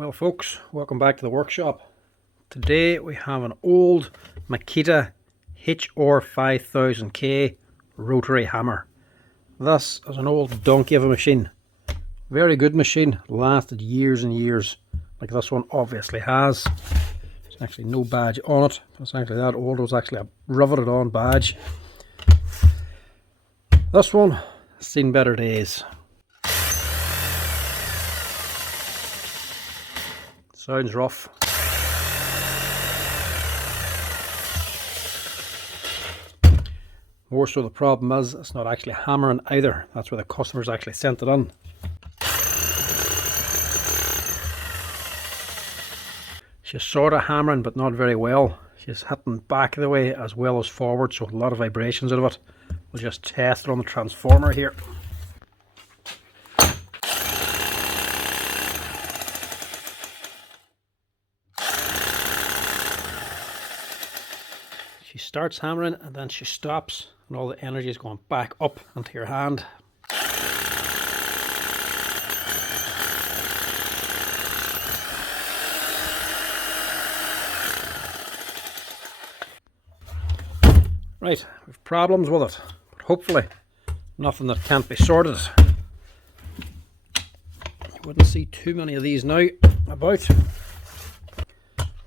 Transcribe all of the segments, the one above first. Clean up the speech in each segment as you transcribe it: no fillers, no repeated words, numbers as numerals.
Well folks, welcome back to the workshop. Today we have an old Makita HR5000K rotary hammer. This is an old donkey of a machine. Very good machine, lasted years and years, like this one obviously has. There's actually no badge on it. It's actually that old. It was actually a riveted on badge. This one has seen better days. Sounds rough. More so the problem is it's not actually hammering either. That's where the customers actually sent it in. She's sort of hammering but not very well. She's hitting back of the way as well as forward, so a lot of vibrations out of it. We'll just test it on the transformer here. She starts hammering and then she stops, and all the energy is going back up into your hand. Right, we've problems with it, but hopefully nothing that can't be sorted. You wouldn't see too many of these now about.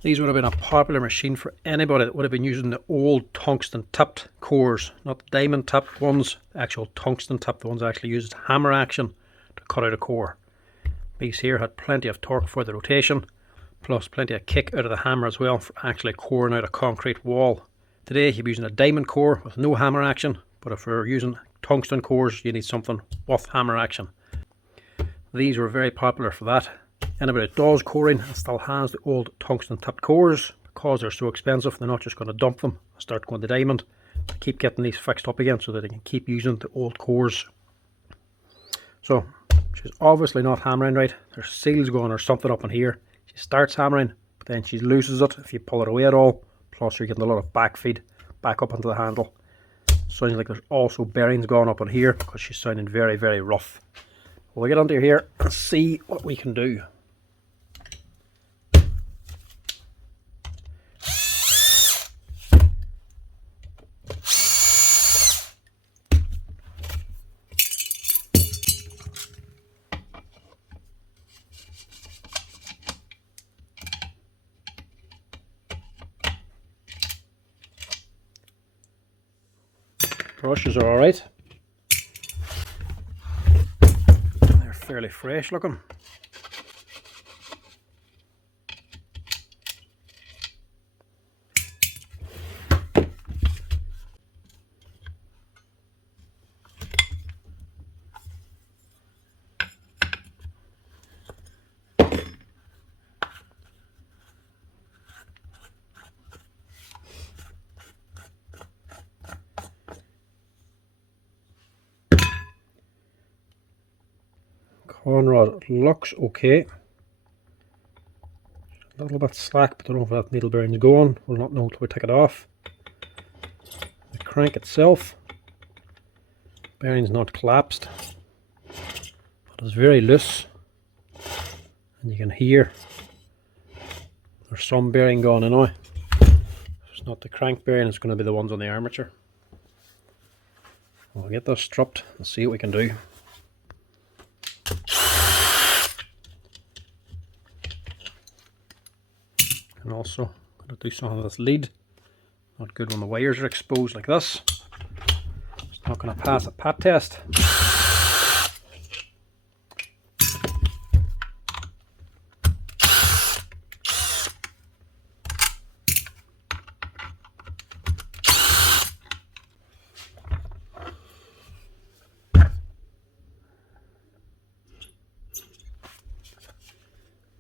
These would have been a popular machine for anybody that would have been using the old tungsten tipped cores, not the diamond tipped ones, the actual tungsten tipped, the ones that actually used hammer action to cut out a core. These here had plenty of torque for the rotation, plus plenty of kick out of the hammer as well for actually coring out a concrete wall. Today you'll be using a diamond core with no hammer action, but if you're using tungsten cores you need something with hammer action. These were very popular for that. Anybody that does coring and still has the old tungsten tipped cores, because they're so expensive, they're not just going to dump them and start going to diamond. They keep getting these fixed up again so that they can keep using the old cores. So she's obviously not hammering right. There's seals going or something up in here. She starts hammering, but then she loses it if you pull it away at all. Plus you're getting a lot of back feed back up into the handle. Sounds like there's also bearings going up in here because she's sounding very, very rough. We'll get under here and see what we can do. Brushes are alright. They're fairly fresh looking. Conrod looks okay. A little bit slack, but I don't know if that needle bearing's going. We'll not know until we take it off. The crank itself, bearing's not collapsed, but it's very loose, and you can hear there's some bearing going in now. It's not the crank bearing, it's going to be the ones on the armature. We'll get this stripped and see what we can do. And also going to do some of this lead. Not good when the wires are exposed like this. It's not going to pass a pat test.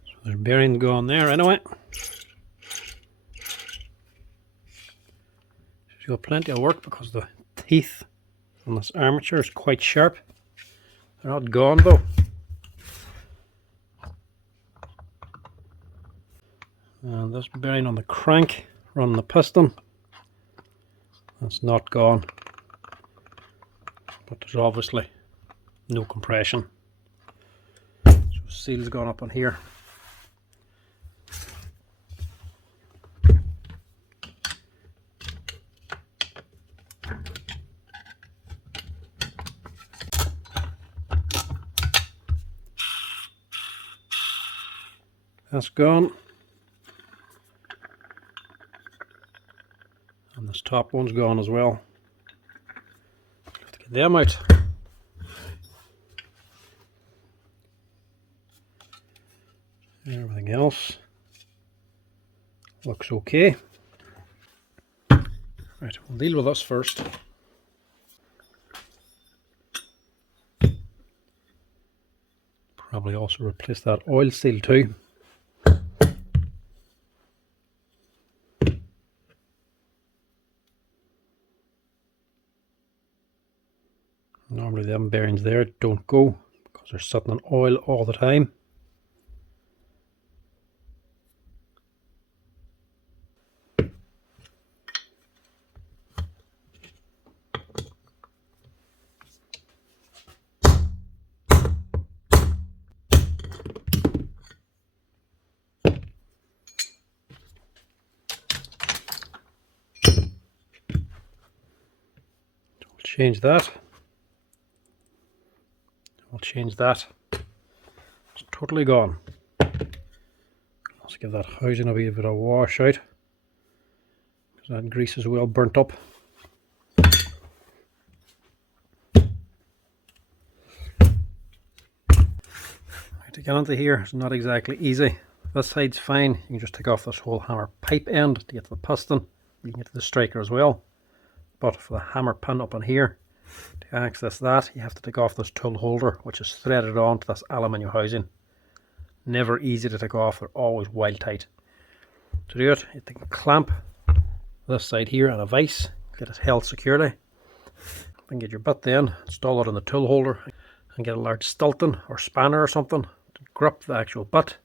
So there's bearings going there anyway. She's got plenty of work because the teeth on this armature is quite sharp. They're not gone though. And this bearing on the crank running the piston, that's not gone. But there's obviously no compression. So seal's gone up on here. That's gone. And this top one's gone as well. Have to get them out. Everything else looks okay. Right, we'll deal with this first. Probably also replace that oil seal too. Normally them bearings there don't go because they're sitting in oil all the time. Change that. I'll change that. It's totally gone. Let's give that housing a wee bit of a wash out because that grease is well burnt up. To get onto here, it's not exactly easy. This side's fine. You can just take off this whole hammer pipe end to get to the piston. You can get to the striker as well. But for the hammer pin up on here, to access that, you have to take off this tool holder, which is threaded onto this aluminium housing. Never easy to take off, they're always wild tight. To do it, you take a clamp this side here and a vise, get it held securely. Then get your bit then, install it in the tool holder, and get a large Stilton or spanner or something to grip the actual bit,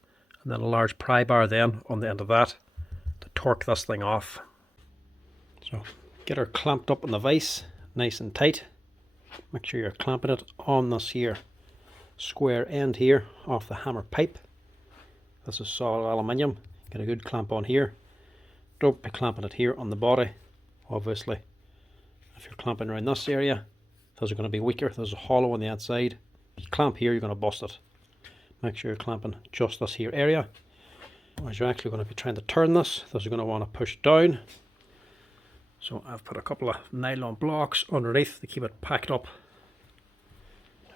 and then a large pry bar then on the end of that to torque this thing off. So get her clamped up in the vise, nice and tight. Make sure you're clamping it on this here square end here off the hammer pipe. This is solid aluminium. Get a good clamp on here. Don't be clamping it here on the body, obviously. If you're clamping around this area, those are going to be weaker. There's a hollow on the outside. If you clamp here, you're going to bust it. Make sure you're clamping just this here area. As you're actually going to be trying to turn this, those are going to want to push down. So I've put a couple of nylon blocks underneath to keep it packed up.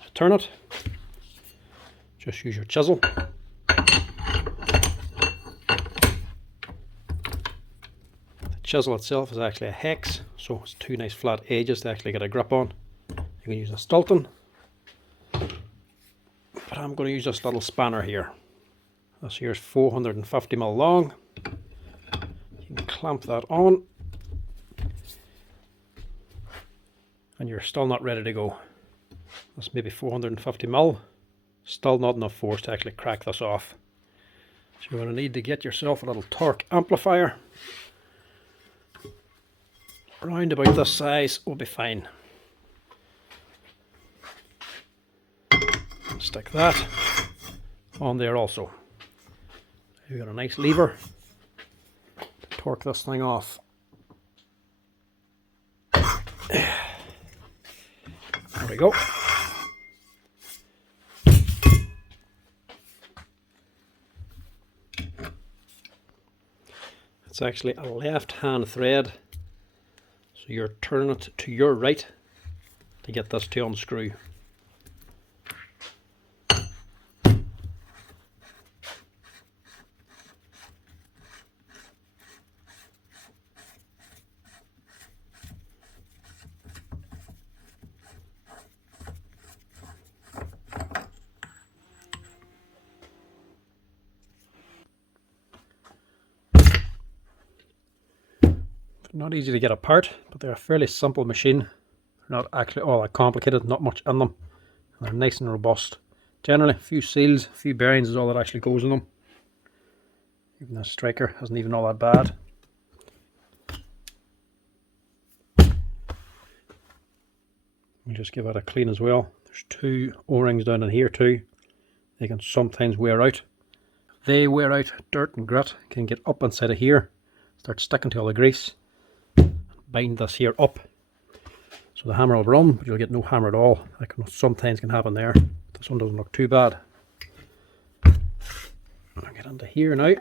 To turn it, just use your chisel. The chisel itself is actually a hex, so it's two nice flat edges to actually get a grip on. You can use a Stilton, but I'm going to use this little spanner here. This here is 450mm long. You can clamp that on, and you're still not ready to go. That's maybe 450mm, still not enough force to actually crack this off. So you're going to need to get yourself a little torque amplifier. Round about this size will be fine. Stick that on there also. You've got a nice lever to torque this thing off. There we go. It's actually a left hand thread, so you're turning it to your right to get this to unscrew. Not easy to get apart, but they're a fairly simple machine. They're not actually all that complicated, not much in them. And they're nice and robust. Generally, a few seals, a few bearings is all that actually goes in them. Even this striker isn't even all that bad. We'll just give it a clean as well. There's two O-rings down in here too. They can sometimes wear out. If they wear out, dirt and grit can get up inside of here, start sticking to all the grease. Bind this here up so the hammer will run, but you'll get no hammer at all. That sometimes can happen there. This one doesn't look too bad. Okay, Get into here now.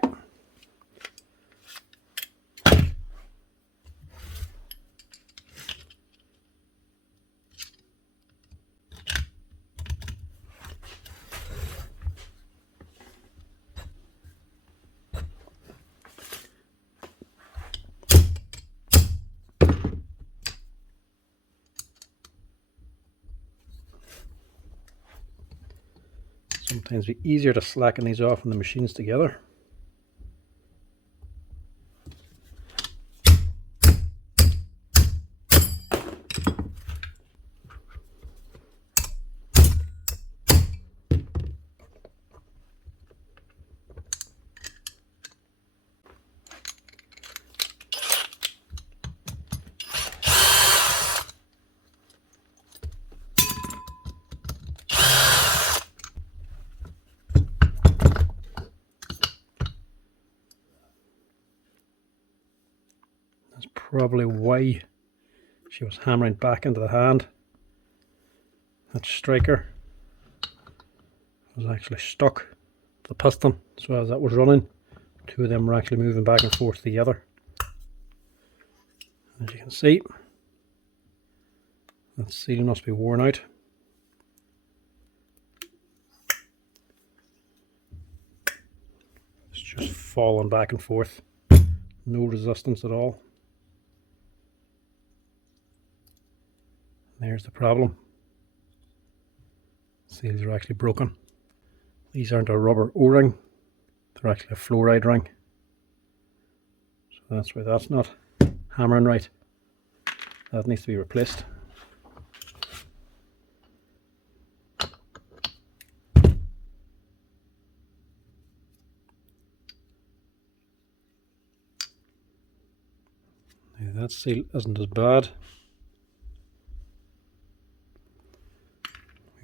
Sometimes it'd be easier to slacken these off when the machine's together. That's probably why she was hammering back into the hand. That striker was actually stuck to the piston, so as that was running, two of them were actually moving back and forth together. As you can see, that seal must be worn out. It's just falling back and forth, no resistance at all. There's the problem. Seals are actually broken. These aren't a rubber O-ring, they're actually a fluoride ring. So that's why that's not hammering right. That needs to be replaced. Now that seal isn't as bad.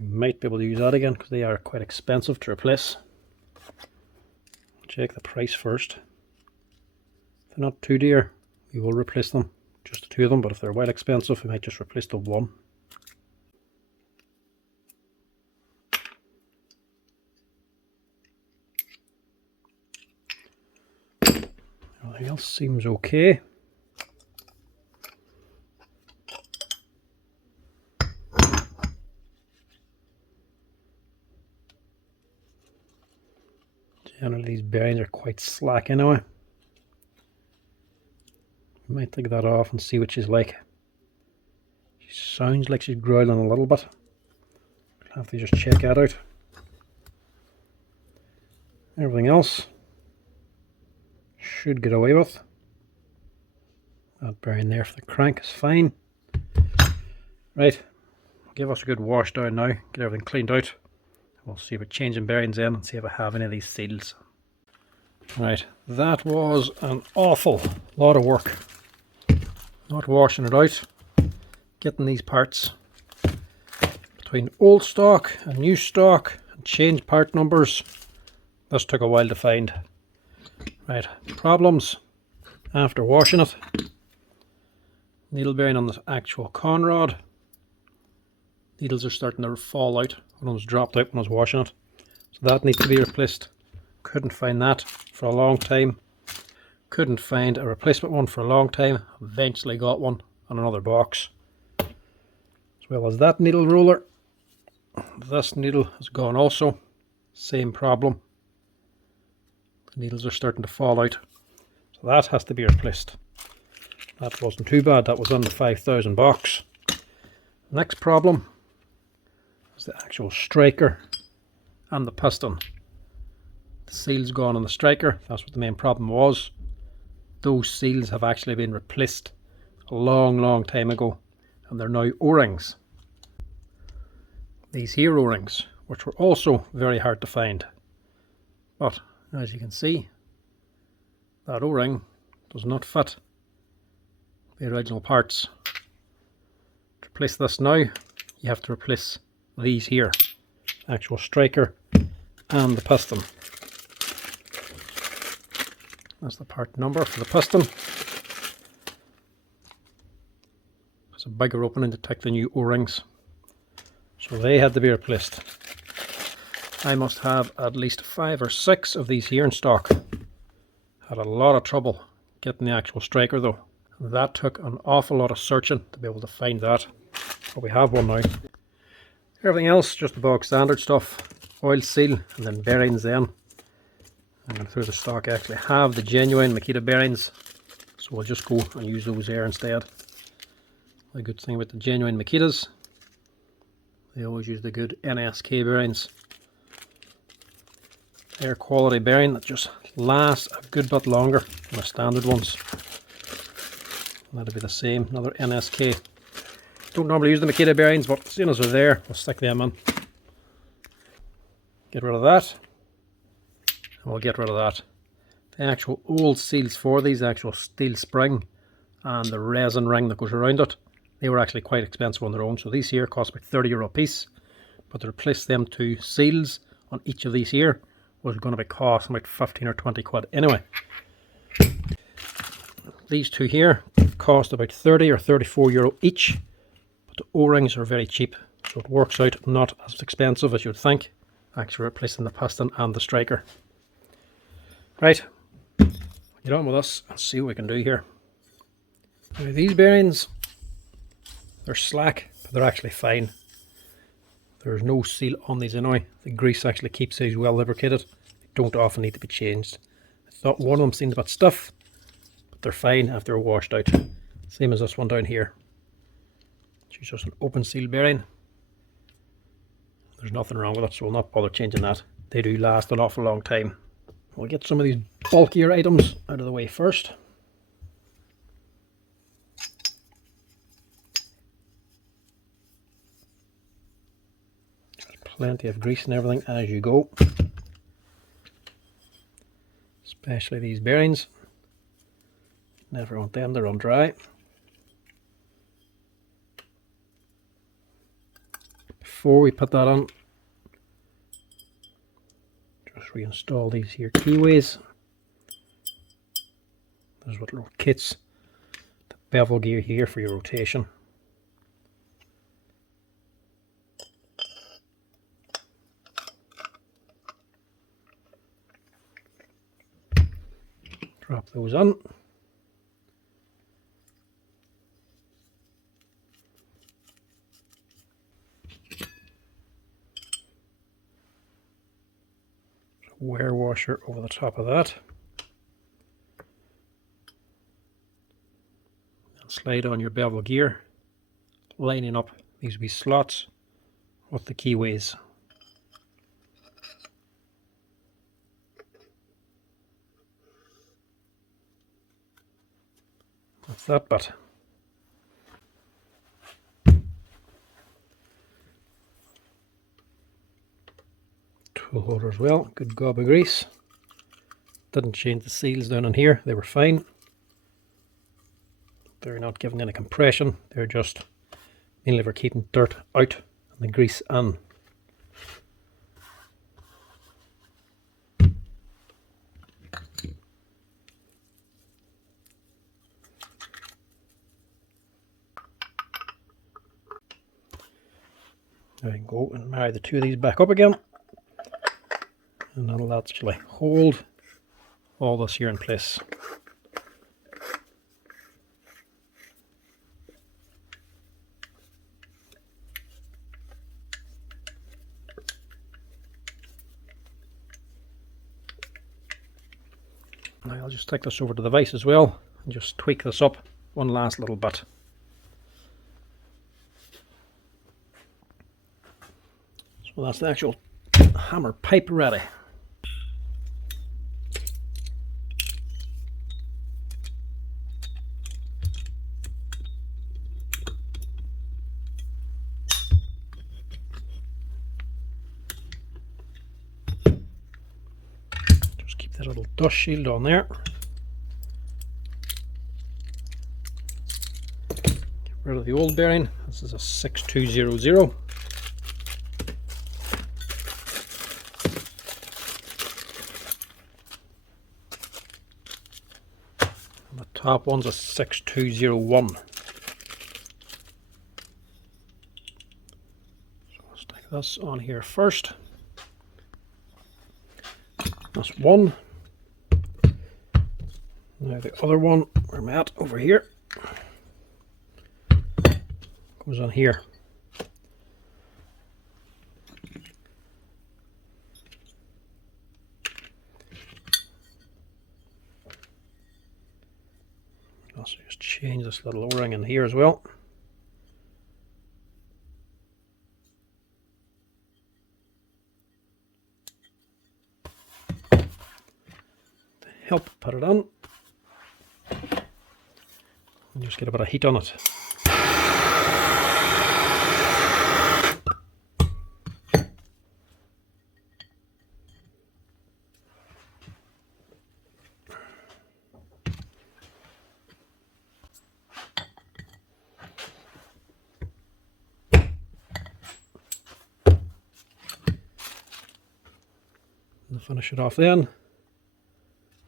We might be able to use that again because they are quite expensive to replace. Check the price first. If they're not too dear, we will replace them, just the two of them, but if they're well expensive, we might just replace the one. Everything else seems okay. Generally these bearings are quite slack anyway. We might take that off and see what she's like. She sounds like she's growling a little bit. We'll have to just check that out. Everything else should get away with. That bearing there for the crank is fine. Right, give us a good wash down now, get everything cleaned out. We'll see about changing bearings in and see if I have any of these seals. Right, that was an awful lot of work. Not washing it out, getting these parts between old stock and new stock and change part numbers. This took a while to find. Right, problems after washing it. Needle bearing on the actual con rod. Needles are starting to fall out. One was dropped out when I was washing it, so that needs to be replaced. Couldn't find that for a long time. Couldn't find a replacement one for a long time. Eventually got one on another box. As well as that needle roller. This needle has gone also. Same problem. The needles are starting to fall out, so that has to be replaced. That wasn't too bad. That was on the 5,000 box. Next problem is the actual striker and the piston. The seal's gone on the striker. That's what the main problem was. Those seals have actually been replaced a long time ago, and they're now O-rings. These here O-rings, which were also very hard to find, but as you can see, that O-ring does not fit the original parts. To replace this now, you have to replace these here, actual striker and the piston. That's the part number for the piston. There's a bigger opening to take the new O-rings, so they had to be replaced. I must have at least 5 or 6 of these here in stock. Had a lot of trouble getting the actual striker though. That took an awful lot of searching to be able to find that. But we have one now. Everything else, just the bog standard stuff. Oil seal and then bearings then. I'm going through the stock. I actually have the genuine Makita bearings. So we'll just go and use those there instead. The good thing with the genuine Makitas, they always use the good NSK bearings. They're quality bearing that just lasts a good bit longer than the standard ones. That'll be the same, another NSK. Don't normally use the Makita bearings, but as soon as they're there, we'll stick them in. Get rid of that. And we'll get rid of that. The actual old seals for these, the actual steel spring and the resin ring that goes around it, they were actually quite expensive on their own. So these here cost about €30 a piece. But to replace them two seals on each of these here was going to be costing about 15 or 20 quid anyway. These two here cost about 30 or 34 euro each, but the O-rings are very cheap, so it works out not as expensive as you'd think, actually replacing the piston and the striker. Right, get on with us and see what we can do here. Now these bearings, they're slack, but they're actually fine. There's no seal on these anyway. The grease actually keeps these well lubricated. They don't often need to be changed. I thought one of them seemed a bit stiff, but they're fine after they're washed out. Same as this one down here. It's just an open seal bearing. There's nothing wrong with it, so we'll not bother changing that. They do last an awful long time. We'll get some of these bulkier items out of the way first. Plenty of grease and everything as you go, especially these bearings. Never want them to run dry. Before we put that on, just reinstall these here keyways. There's what little kits, the bevel gear here for your rotation. Drop those on. Wear washer over the top of that. And slide on your bevel gear, lining up these wee slots with the keyways. That's that bit. Tool holder as well, good gob of grease. Didn't change the seals down in here, they were fine. They're not giving any compression, they're just mainly for keeping dirt out and the grease in. There you go, and marry the two of these back up again, and that'll actually hold all this here in place. Now I'll just take this over to the vise as well and just tweak this up one last little bit. So that's the actual hammer pipe ready. Just keep that little dust shield on there. Get rid of the old bearing. This is a 6200. Top one's a 6201. So I'll stick this on here first. That's one. Now the other one, where am I at? Over here. Goes on here. Also just change this little O-ring in here as well. To help put it on. And just get a bit of heat on it. And finish it off then,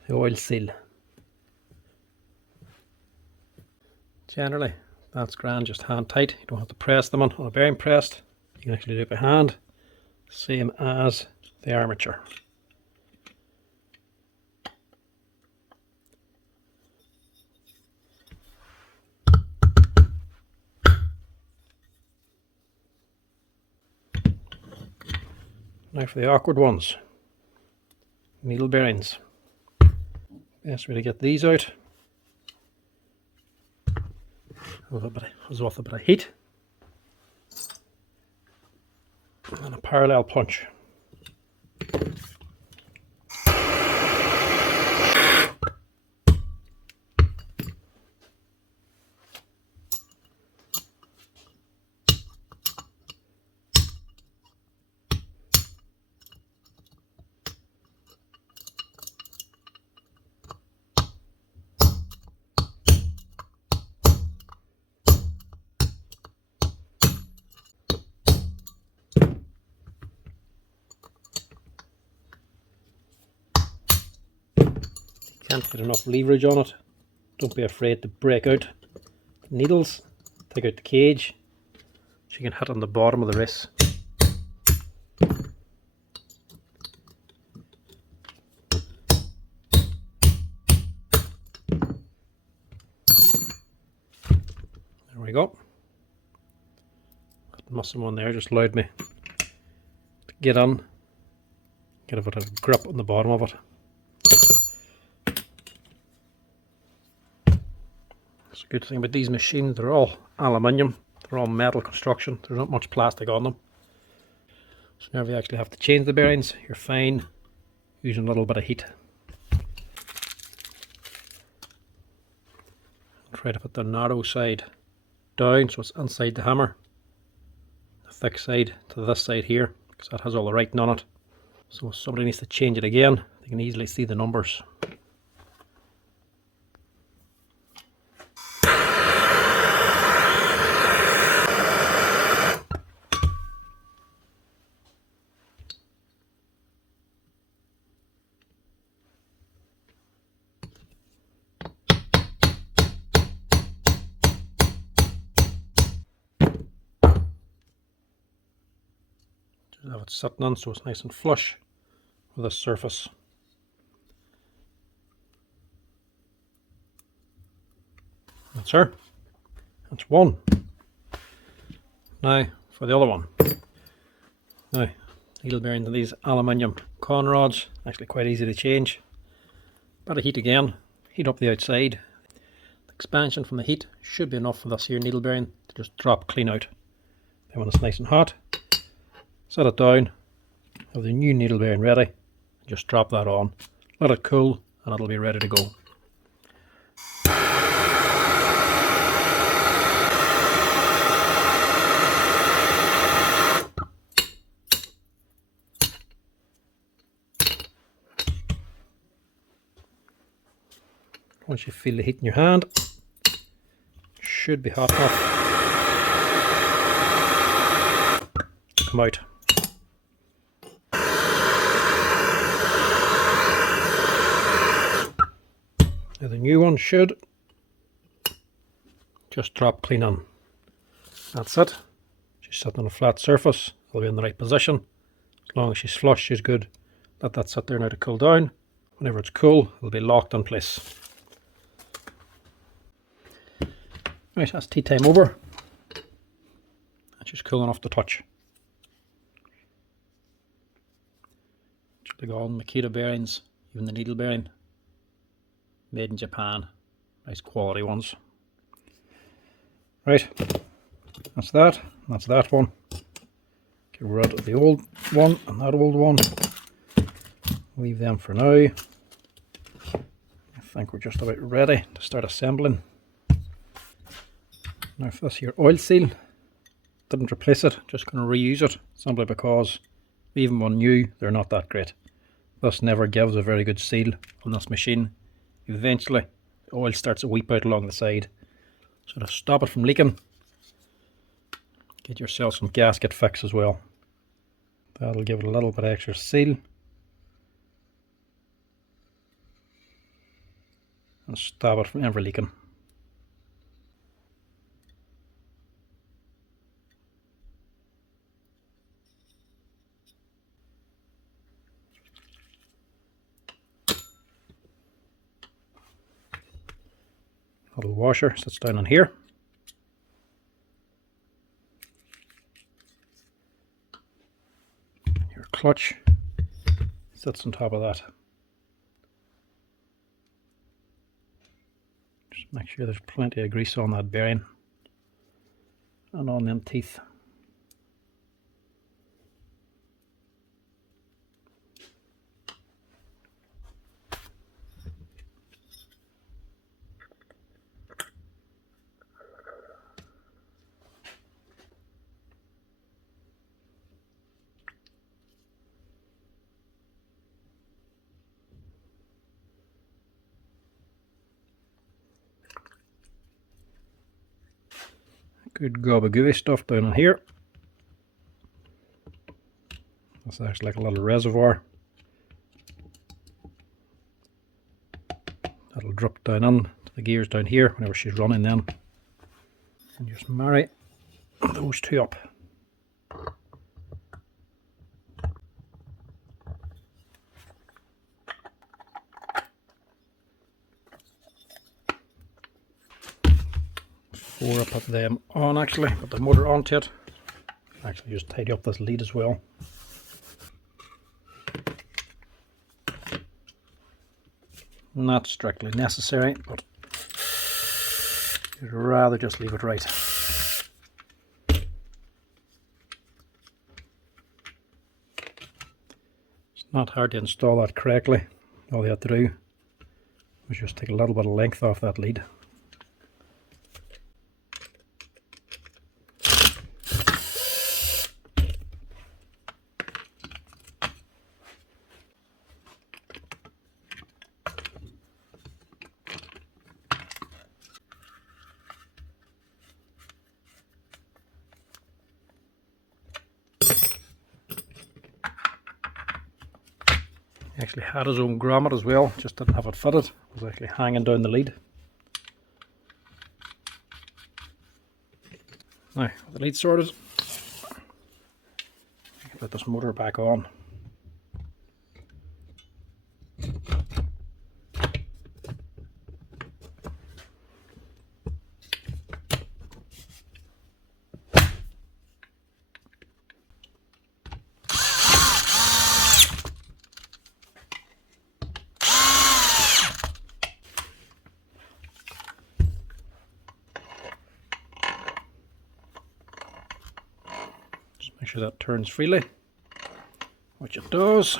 the oil seal. Generally, that's grand, just hand tight. You don't have to press them on a bearing pressed. You can actually do it by hand, same as the armature. Now for the awkward ones. Needle bearings. Best way to get these out is with a bit of heat and a parallel punch. Can't get enough leverage on it, don't be afraid to break out the needles, take out the cage so you can hit on the bottom of the wrist. There we go. That muscle one there just allowed me to get on, get a bit of grip on the bottom of it. It's a good thing about these machines, they're all aluminium, they're all metal construction, there's not much plastic on them. So whenever you actually have to change the bearings, you're fine using a little bit of heat. Try to put the narrow side down so it's inside the hammer, the thick side to this side here, because that has all the writing on it. So if somebody needs to change it again, they can easily see the numbers. Just have it sitting on so it's nice and flush with the surface. That's her. That's one. Now for the other one. Now, needle bearings of these aluminium con rods, actually quite easy to change. Bit of heat again, heat up the outside. The expansion from the heat should be enough for this here needle bearing to just drop clean out. Then when it's nice and hot, set it down, have the new needle bearing ready, just drop that on, let it cool and it'll be ready to go. Once you feel the heat in your hand, should be hot enough to come out. Now the new one should just drop clean on. That's it. She's sitting on a flat surface, it'll be in the right position. As long as she's flush, she's good. Let that sit there now to cool down. Whenever it's cool, it'll be locked in place. Right, that's tea time over. It's just cool enough to touch. Just like all Makita bearings, even the needle bearing, made in Japan. Nice quality ones. Right, that's that. That's that one. Get rid of the old one and that old one. Leave them for now. I think we're just about ready to start assembling. Now if this here oil seal, didn't replace it, just going to reuse it, simply because even when new, they're not that great. This never gives a very good seal on this machine. Eventually the oil starts to weep out along the side. So to stop it from leaking, get yourself some gasket fix as well. That'll give it a little bit of extra seal. And stop it from ever leaking. Little washer sits down on here. Your clutch sits on top of that. Just make sure there's plenty of grease on that bearing and on them teeth. Good gobagooey stuff down in here. That's actually like a little reservoir. That'll drop down in to the gears down here whenever she's running then. And just marry those two up. Before I put them on, actually, put the motor onto it, actually just tidy up this lead as well. Not strictly necessary, but I'd rather just leave it right. It's not hard to install that correctly. All you have to do is just take a little bit of length off that lead. He actually had his own grommet as well, just didn't have it fitted. It was actually hanging down the lead. Now, with the lead sorted, put this motor back on. Make sure that turns freely, which it does.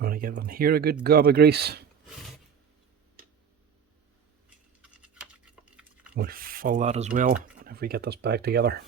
I'm going to give on here a good gob of grease. We'll fill that as well if we get this back together.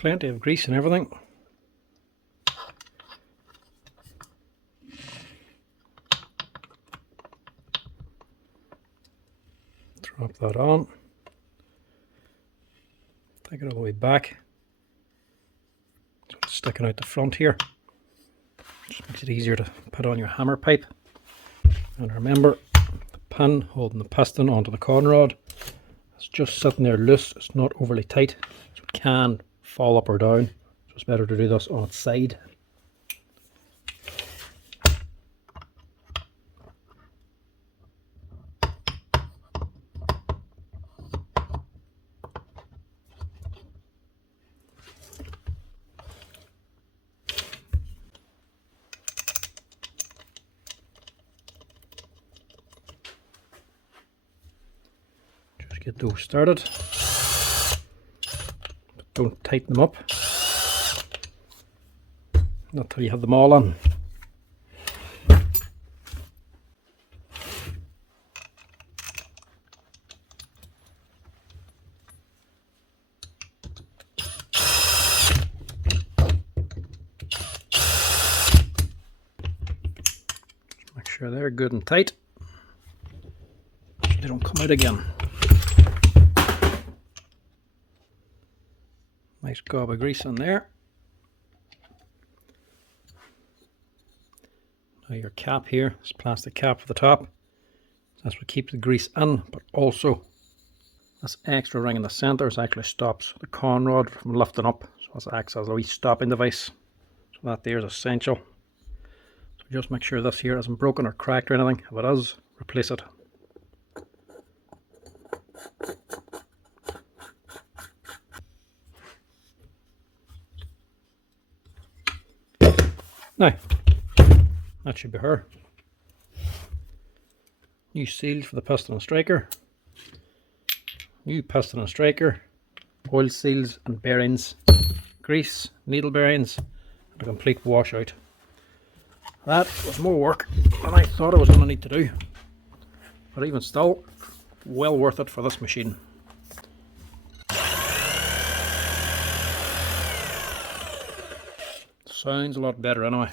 Plenty of grease and everything. Drop that on. Take it all the way back. So it's sticking out the front here. Just makes it easier to put on your hammer pipe. And remember, the pin holding the piston onto the cotton rod, it's just sitting there loose. It's not overly tight, so it can fall up or down. So it's better to do this on its side. Just get those started, but don't tighten them up. Not till you have them all on. Make sure they're good and tight. They don't come out again. Nice gob of grease in there. Now your cap here, this plastic cap for the top. That's what keeps the grease in, but also this extra ring in the centre actually stops the con rod from lifting up. So it acts as a wee stopping device. So that there is essential. So just make sure this here isn't broken or cracked or anything. If it is, replace it. Now, that should be her. New seals for the piston and striker. New piston and striker. Oil seals and bearings. Grease, needle bearings, and a complete washout. That was more work than I thought I was going to need to do. But even still, well worth it for this machine. Sounds a lot better anyway.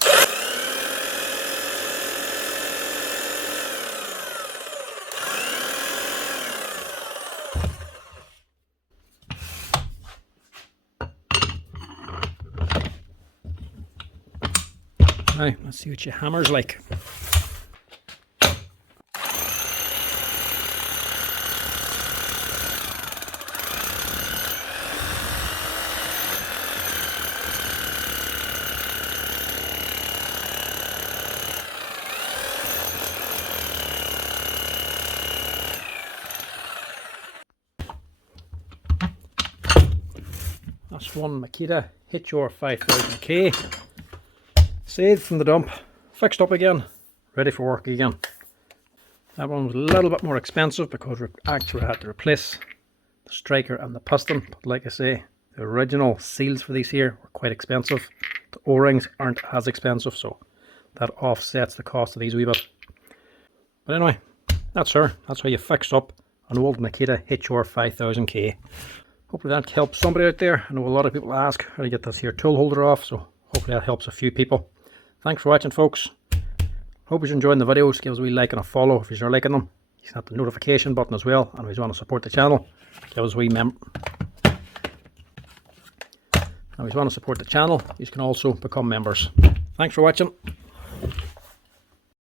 Now, let's see what your hammer's like. That's one Makita HR5000K. Saved from the dump fixed up again, ready for work again. That one was a little bit more expensive because we actually had to replace the striker and the piston. But like I say, the original seals for these here were quite expensive. The O-rings aren't as expensive, so that offsets the cost of these a wee bit. But anyway, that's how you fix up an old Makita HR5000K. Hopefully that helps somebody out there. I know a lot of people ask how to get this here tool holder off, so hopefully that helps a few people. Thanks for watching, folks. Hope you're enjoying the videos. Give us a wee like and a follow if you're liking them. You can hit the notification button as well, and if you want to support the channel, give us a wee Now, if you want to support the channel, you can also become members. Thanks for watching.